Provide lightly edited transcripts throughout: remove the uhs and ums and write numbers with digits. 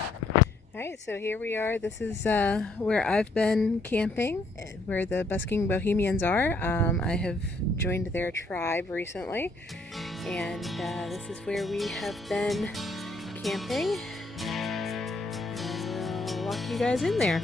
Alright, so here we are. This is where I've been camping, where the Busking Bohemians are. I have joined their tribe recently, and this is where we have been camping. And I'll walk you guys in there.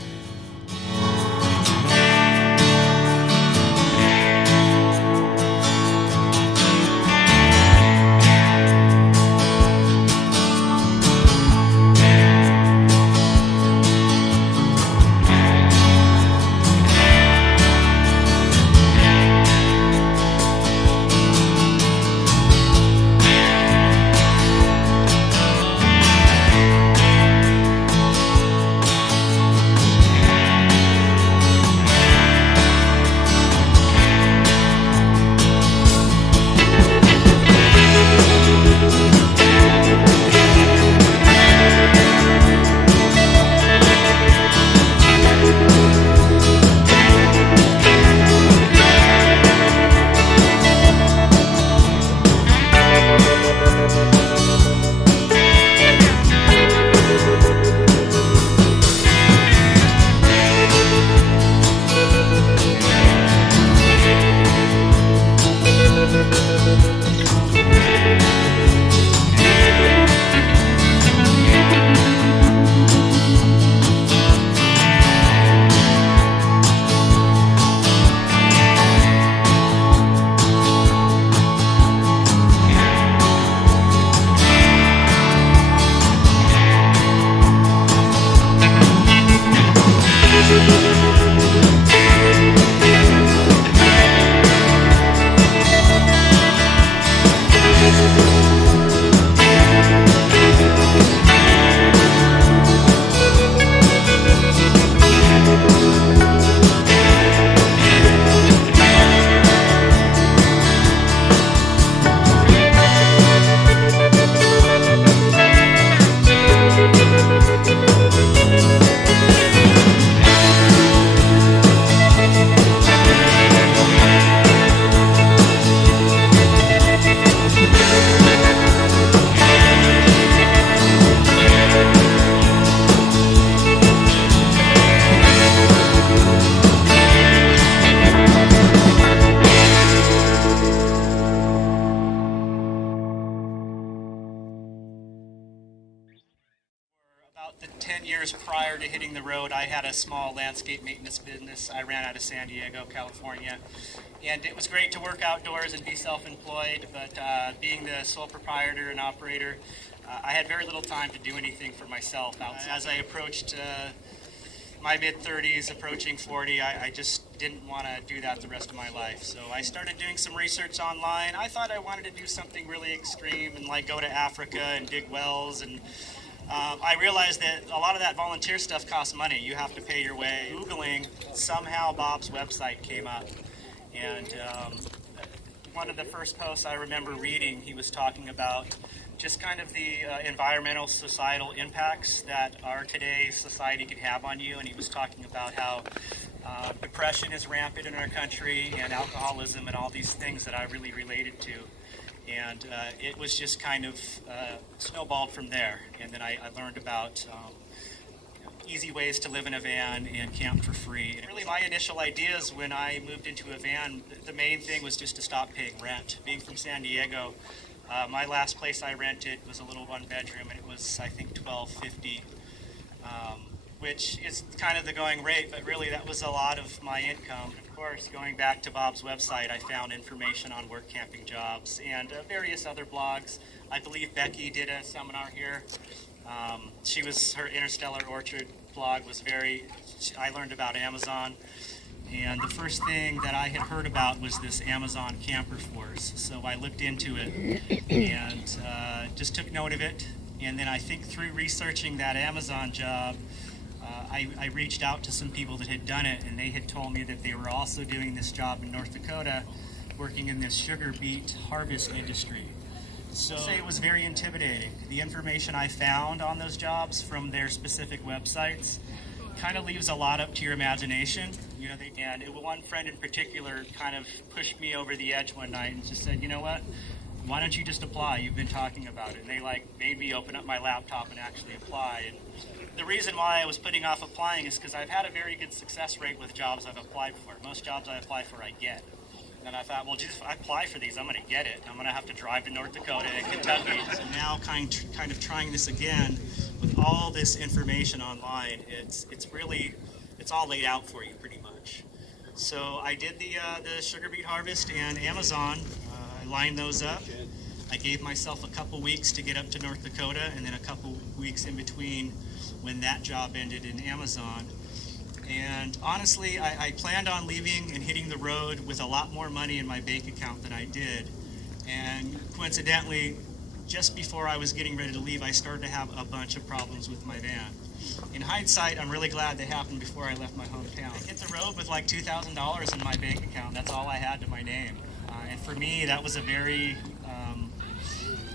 About the 10 years prior to hitting the road, I had a small landscape maintenance business. I ran out of San Diego, California. And it was great to work outdoors and be self-employed, but being the sole proprietor and operator, I had very little time to do anything for myself. As I approached my mid-30s, approaching 40, I just didn't want to do that the rest of my life. So I started doing some research online. I thought I wanted to do something really extreme and like go to Africa and dig wells, and I realized that a lot of that volunteer stuff costs money. You have to pay your way. Googling, somehow Bob's website came up. And one of the first posts I remember reading, he was talking about just kind of the environmental, societal impacts that our today's society can have on you. And he was talking about how depression is rampant in our country, and alcoholism, and all these things that I really related to. And it was just kind of snowballed from there. And then I learned about easy ways to live in a van and camp for free. And really my initial ideas when I moved into a van, the main thing was just to stop paying rent. Being from San Diego, my last place I rented was a little one bedroom, and it was, I think, $12.50, which is kind of the going rate, but really that was a lot of my income. Of course, going back to Bob's website, I found information on work camping jobs and various other blogs. I believe Becky did a seminar here. Her Interstellar Orchard blog was I learned about Amazon. And the first thing that I had heard about was this Amazon camper force. So I looked into it and just took note of it. And then I think through researching that Amazon job, I reached out to some people that had done it, and they had told me that they were also doing this job in North Dakota, working in this sugar beet harvest industry. So it was very intimidating. The information I found on those jobs from their specific websites kind of leaves a lot up to your imagination. One friend in particular kind of pushed me over the edge one night and just said, you know what? why don't you just apply? You've been talking about it. And they made me open up my laptop and actually apply. And the reason why I was putting off applying is because I've had a very good success rate with jobs I've applied for. Most jobs I apply for, I get. And I thought, well, just if I apply for these, I'm going to get it. I'm going to have to drive to North Dakota and Kentucky. So now kind of trying this again with all this information online. It's all laid out for you pretty much. So I did the sugar beet harvest and Amazon. I lined those up. I gave myself a couple weeks to get up to North Dakota, and then a couple weeks in between when that job ended in Amazon. And honestly, I planned on leaving and hitting the road with a lot more money in my bank account than I did. And coincidentally, just before I was getting ready to leave, I started to have a bunch of problems with my van. In hindsight, I'm really glad they happened before I left my hometown. I hit the road with like $2,000 in my bank account. That's all I had to my name. And for me, that was a very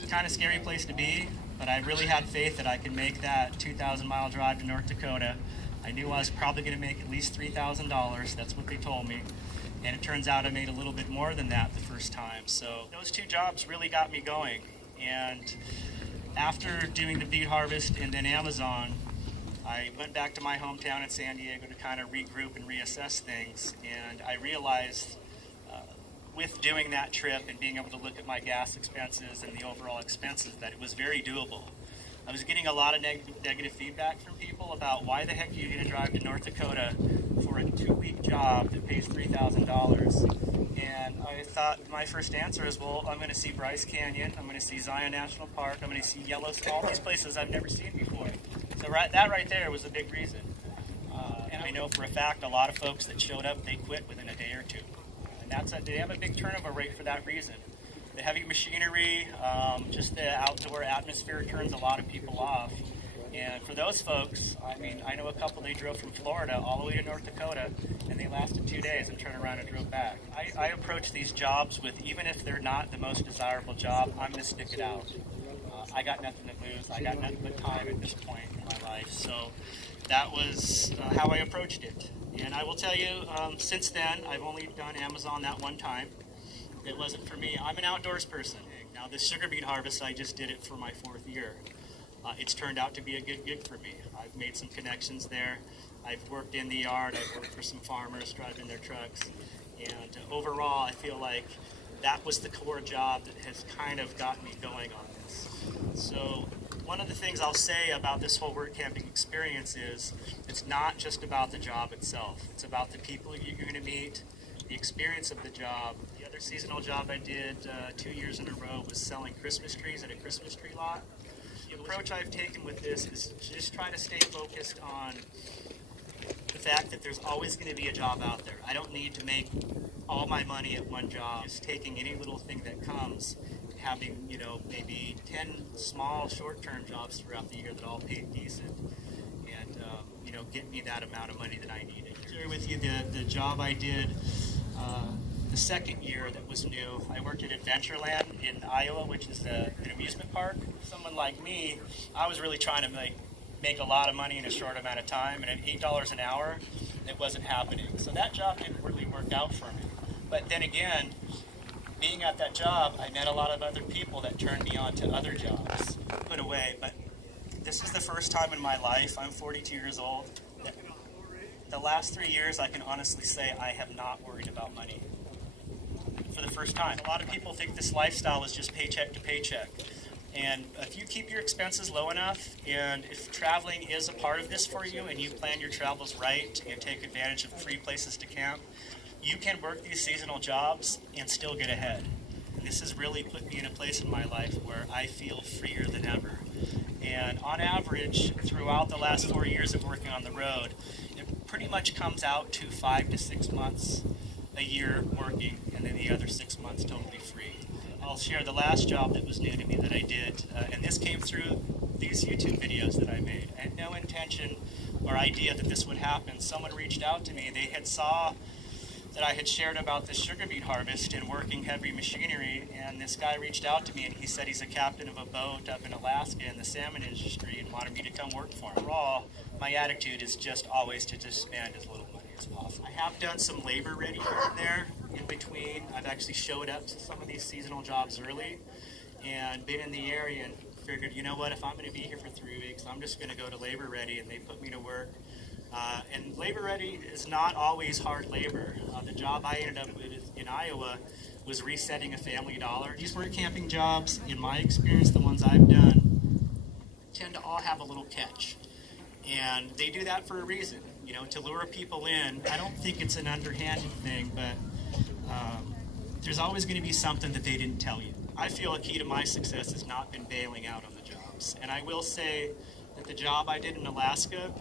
kind of scary place to be, but I really had faith that I could make that 2,000-mile drive to North Dakota. I knew I was probably going to make at least $3,000. That's what they told me. And it turns out I made a little bit more than that the first time. So those two jobs really got me going. And after doing the beet harvest and then Amazon, I went back to my hometown in San Diego to kind of regroup and reassess things. And I realized with doing that trip and being able to look at my gas expenses and the overall expenses that it was very doable. I was getting a lot of negative feedback from people about why the heck are you going to drive to North Dakota for a 2-week job that pays $3,000. And I thought my first answer is, well, I'm going to see Bryce Canyon, I'm going to see Zion National Park, I'm going to see Yellowstone, all these places I've never seen before. So that right there was a big reason. And I know for a fact a lot of folks that showed up, they quit within a day or two. And they have a big turnover rate for that reason. The heavy machinery, just the outdoor atmosphere turns a lot of people off. And for those folks, I mean, I know a couple, they drove from Florida all the way to North Dakota, and they lasted 2 days and turned around and drove back. I approach these jobs with, even if they're not the most desirable job, I'm going to stick it out. I got nothing to lose. I got nothing but time at this point in my life. So that was how I approached it. And I will tell you, since then, I've only done Amazon that one time. It wasn't for me. I'm an outdoors person. Now, this sugar beet harvest, I just did it for my 4th year. It's turned out to be a good gig for me. I've made some connections there. I've worked in the yard. I've worked for some farmers driving their trucks. And overall, I feel like that was the core job that has kind of got me going on this. So one of the things I'll say about this whole work camping experience is it's not just about the job itself. It's about the people you're going to meet, the experience of the job. The other seasonal job I did 2 years in a row was selling Christmas trees at a Christmas tree lot. The approach I've taken with this is to just try to stay focused on the fact that there's always going to be a job out there. I don't need to make all my money at one job. Just taking any little thing that comes and having, maybe 10 small short-term jobs throughout the year that all pay decent and, get me that amount of money that I needed. I'll share with you the job I did the 2nd year that was new. I worked at Adventureland in Iowa, which is an amusement park. Someone like me, I was really trying to make a lot of money in a short amount of time, and at $8 an hour, it wasn't happening. So that job didn't really work out for me. But then again, being at that job, I met a lot of other people that turned me on to other jobs. Put away, but this is the first time in my life, I'm 42 years old, that the last 3 years I can honestly say I have not worried about money. For the first time. A lot of people think this lifestyle is just paycheck to paycheck. And if you keep your expenses low enough, and if traveling is a part of this for you, and you plan your travels right and take advantage of free places to camp, you can work these seasonal jobs and still get ahead. And this has really put me in a place in my life where I feel freer than ever. And on average, throughout the last 4 years of working on the road, it pretty much comes out to 5 to 6 months a year working, and then the other 6 months totally free. I'll share the last job that was new to me that I did, and this came through these YouTube videos that I made. I had no intention or idea that this would happen. Someone reached out to me. They had saw that I had shared about this sugar beet harvest and working heavy machinery, and this guy reached out to me and he said he's a captain of a boat up in Alaska in the salmon industry and wanted me to come work for him. Overall, my attitude is just always to just spend as little money as possible. I have done some labor ready here and there in between. I've actually showed up to some of these seasonal jobs early, and been in the area and figured, you know what, if I'm going to be here for 3 weeks, I'm just going to go to labor ready, and they put me to work. And labor ready is not always hard labor. The job I ended up with in Iowa was resetting a family dollar. These work camping jobs, in my experience, the ones I've done, tend to all have a little catch. And they do that for a reason, you know, to lure people in. I don't think it's an underhanded thing, but there's always going to be something that they didn't tell you. I feel a key to my success has not been bailing out on the jobs. And I will say that the job I did in Alaska,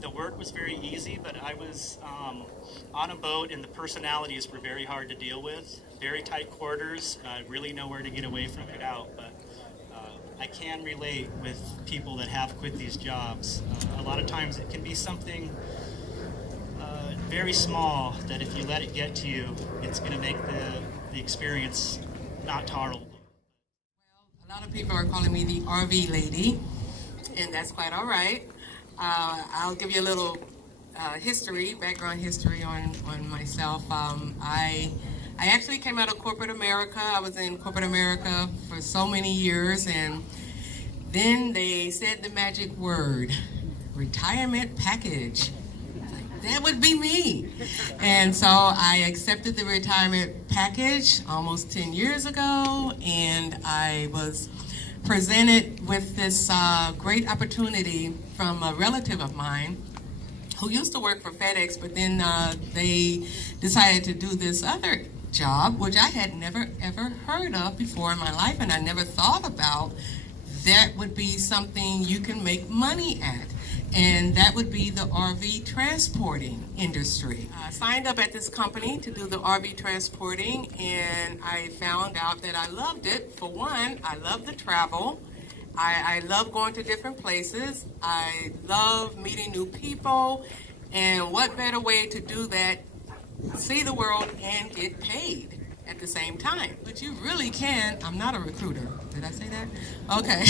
the work was very easy, but I was on a boat and the personalities were very hard to deal with. Very tight quarters, really nowhere to get away from it out. But I can relate with people that have quit these jobs. A lot of times it can be something very small that if you let it get to you, it's going to make the experience not tolerable. Well, a lot of people are calling me the RV lady, and that's quite all right. I'll give you a little background history on myself. I actually came out of corporate America. I was in corporate America for so many years, and then they said the magic word, retirement package. That would be me. And so I accepted the retirement package almost 10 years ago, and I was presented with this great opportunity from a relative of mine who used to work for FedEx, but then they decided to do this other job, which I had never ever heard of before in my life, and I never thought about that would be something you can make money at. And that would be the RV transporting industry. I signed up at this company to do the RV transporting, and I found out that I loved it. For one, I love the travel. I love going to different places. I love meeting new people. And what better way to do that, see the world and get paid at the same time. But you really can, I'm not a recruiter, did I say that? Okay.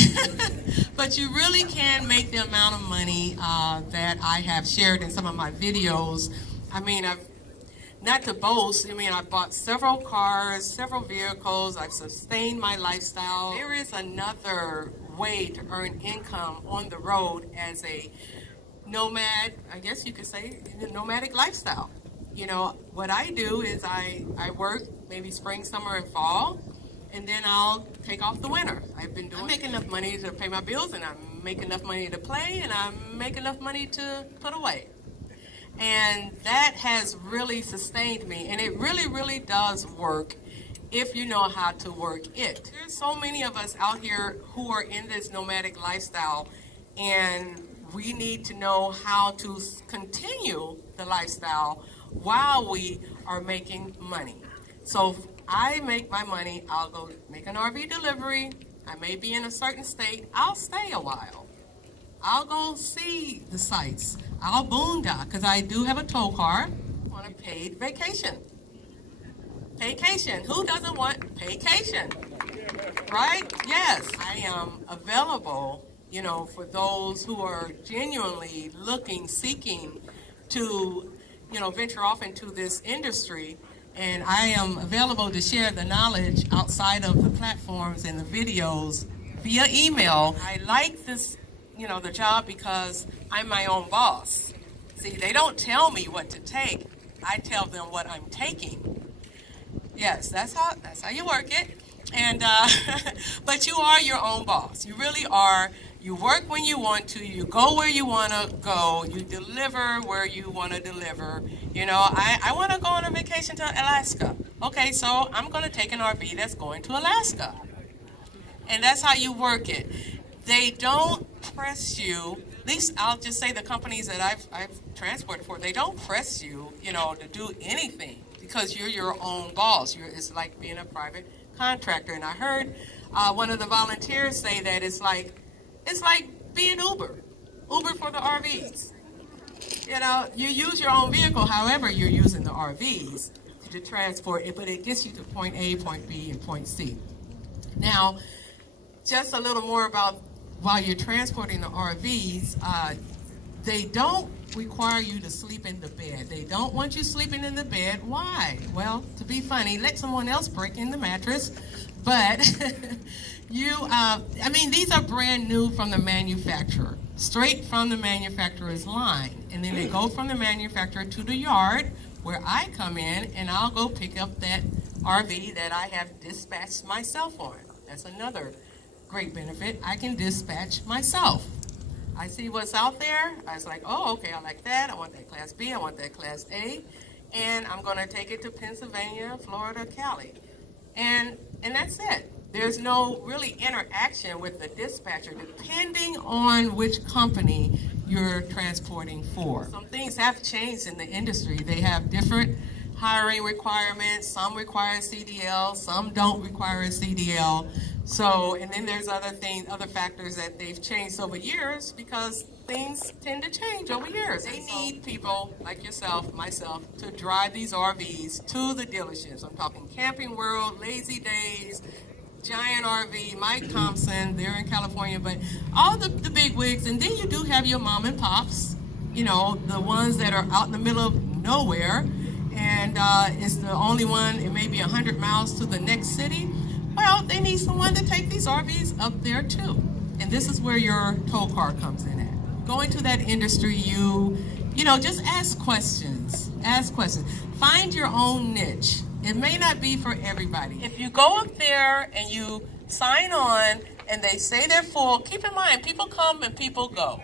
But you really can make the amount of money that I have shared in some of my videos. I mean, not to boast, I bought several cars, several vehicles, I've sustained my lifestyle. There is another way to earn income on the road as a nomad, I guess you could say, the nomadic lifestyle. You know, what I do is I work maybe spring, summer, and fall, and then I'll take off the winter. I make enough money to pay my bills, and I make enough money to play, and I make enough money to put away. And that has really sustained me, and it really, really does work if you know how to work it. There's so many of us out here who are in this nomadic lifestyle, and we need to know how to continue the lifestyle while we are making money. So if I make my money, I'll go make an RV delivery. I may be in a certain state. I'll stay a while. I'll go see the sights. I'll boondock, because I do have a tow car. I want a paid vacation. Vacation. Who doesn't want vacation? Right? Yes. I am available, you know, for those who are genuinely looking, seeking to, you know, venture off into this industry. And I am available to share the knowledge outside of the platforms and the videos via email. I like this, you know, the job because I'm my own boss. See, they don't tell me what to take. I tell them what I'm taking. Yes, that's how you work it. And but you are your own boss. You really are. You work when you want to. You go where you want to go. You deliver where you want to deliver. You know, I want to go on a vacation to Alaska. Okay, so I'm going to take an RV that's going to Alaska. And that's how you work it. They don't press you. At least I'll just say the companies that I've transported for, they don't press you, you know, to do anything because you're your own boss. It's like being a private contractor. And I heard one of the volunteers say that it's like being Uber for the RVs. You know, you use your own vehicle, however you're using the RVs to transport it, but it gets you to point A, point B, and point C. Now, just a little more about while you're transporting the RVs, they don't require you to sleep in the bed. They don't want you sleeping in the bed. Why? Well, to be funny, let someone else break in the mattress, but I mean, these are brand new from the manufacturer, straight from the manufacturer's line. And then they go from the manufacturer to the yard where I come in and I'll go pick up that RV that I have dispatched myself on. That's another great benefit. I can dispatch myself. I see what's out there. I was like, oh, okay, I like that. I want that Class B. I want that Class A. And I'm going to take it to Pennsylvania, Florida, Cali. And that's it. There's no really interaction with the dispatcher depending on which company you're transporting for. Some things have changed in the industry. They have different hiring requirements. Some require a CDL, some don't require a CDL. So, and then there's other things, other factors that they've changed over years because things tend to change over years. They need people like yourself, myself, to drive these RVs to the dealerships. I'm talking Camping World, Lazy Days, Giant RV, Mike Thompson, they're in California, but all the big wigs. And then you do have your mom and pops, you know, the ones that are out in the middle of nowhere, and it's the only one, it may be 100 miles to the next city. Well, they need someone to take these RVs up there too. And this is where your tow car comes in at. Go into that industry, you know, just ask questions. Ask questions. Find your own niche. It may not be for everybody. If you go up there and you sign on and they say they're full, keep in mind, people come and people go.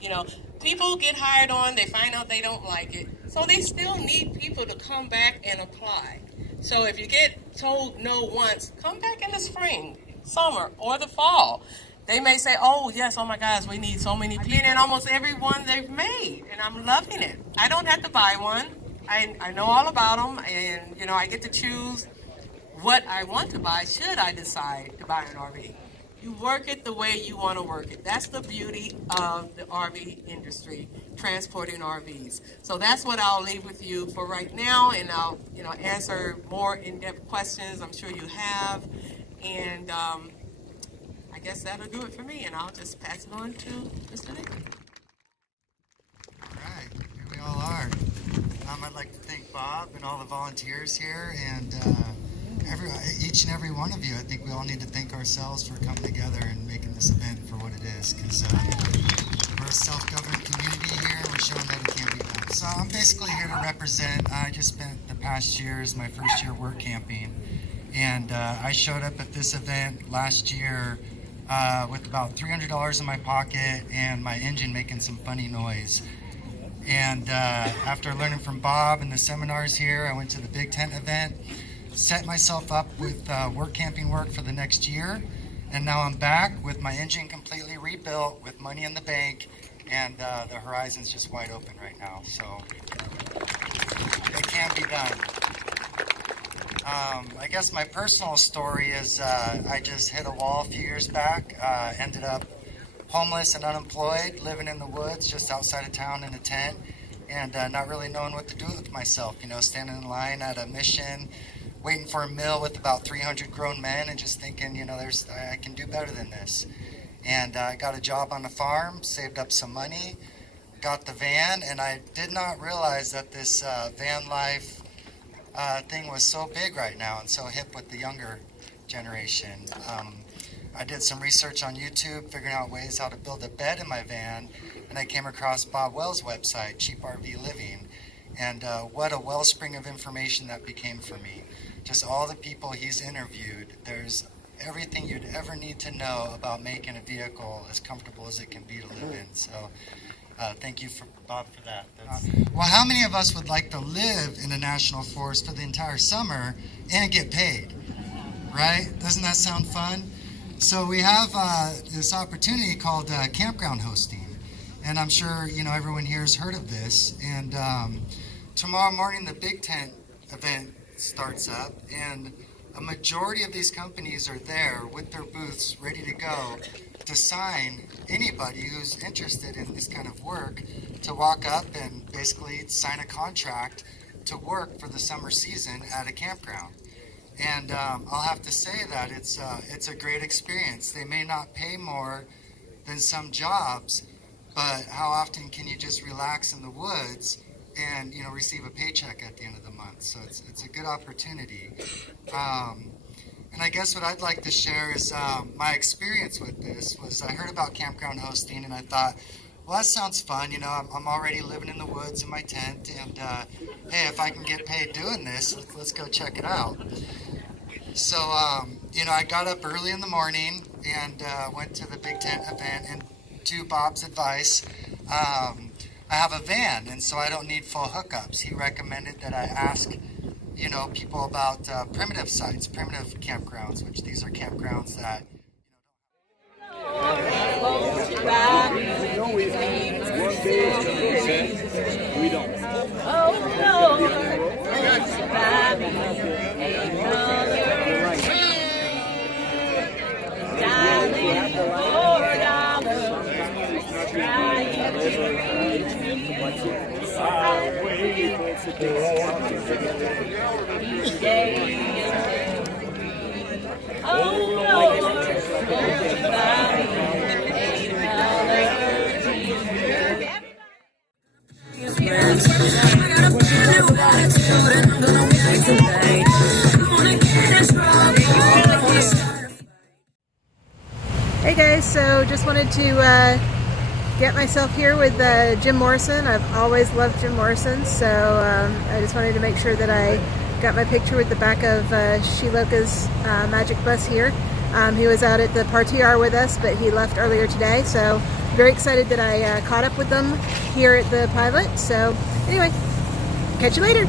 You know, people get hired on, they find out they don't like it. So they still need people to come back and apply. So if you get told no once, come back in the spring, summer, or the fall. They may say, oh, yes, oh my gosh, we need so many people. I've been in almost every one they've made, and I'm loving it. I don't have to buy one. I know all about them, and, you know, I get to choose what I want to buy should I decide to buy an RV. You work it the way you want to work it. That's the beauty of the RV industry, transporting RVs. So that's what I'll leave with you for right now, and I'll, you know, answer more in-depth questions I'm sure you have. And I guess that'll do it for me, and I'll just pass it on to Mr. Nick. All right, here we all are. I'd like to thank Bob and all the volunteers here, and each and every one of you. I think we all need to thank ourselves for coming together and making this event for what it is, because we're a self-governed community here, and we're showing that it can be done. So I'm basically here to represent. I just spent the past years, my first year work camping, and I showed up at this event last year with about $300 in my pocket and my engine making some funny noise. And after learning from Bob and the seminars here, I went to the Big Tent event, set myself up with work camping work for the next year, and now I'm back with my engine completely rebuilt, with money in the bank, and the horizon's just wide open right now. So it can be done. I guess my personal story is I just hit a wall a few years back, ended up homeless and unemployed, living in the woods just outside of town in a tent, and not really knowing what to do with myself, you know, standing in line at a mission, waiting for a meal with about 300 grown men, and just thinking, you know, I can do better than this. And I got a job on the farm, saved up some money, got the van, and I did not realize that this van life thing was so big right now and so hip with the younger generation. I did some research on YouTube, figuring out ways how to build a bed in my van, and I came across Bob Wells' website, Cheap RV Living, and what a wellspring of information that became for me. Just all the people he's interviewed, there's everything you'd ever need to know about making a vehicle as comfortable as it can be to live in. So thank you, Bob, for that. Well, how many of us would like to live in a national forest for the entire summer and get paid, right? Doesn't that sound fun? So we have this opportunity called campground hosting, and I'm sure, you know, everyone here has heard of this. And tomorrow morning the Big Tent event starts up, and a majority of these companies are there with their booths ready to go to sign anybody who's interested in this kind of work to walk up and basically sign a contract to work for the summer season at a campground. And I'll have to say that it's a great experience. They may not pay more than some jobs, but how often can you just relax in the woods and, you know, receive a paycheck at the end of the month? So it's a good opportunity. And I guess what I'd like to share is my experience with this was I heard about campground hosting and I thought, well, that sounds fun. You know, I'm already living in the woods in my tent, and hey, if I can get paid doing this, let's go check it out. So, you know, I got up early in the morning and went to the big tent event, and to Bob's advice, I have a van, and so I don't need full hookups. He recommended that I ask, you know, people about primitive sites, primitive campgrounds, which these are campgrounds that we don't. Hey guys, so just wanted to get myself here with Jim Morrison. I've always loved Jim Morrison, so I just wanted to make sure that I got my picture with the back of Shiloka's magic bus here. He was out at the ParTR with us, but he left earlier today, so very excited that I caught up with them here at the pilot. So anyway, catch you later.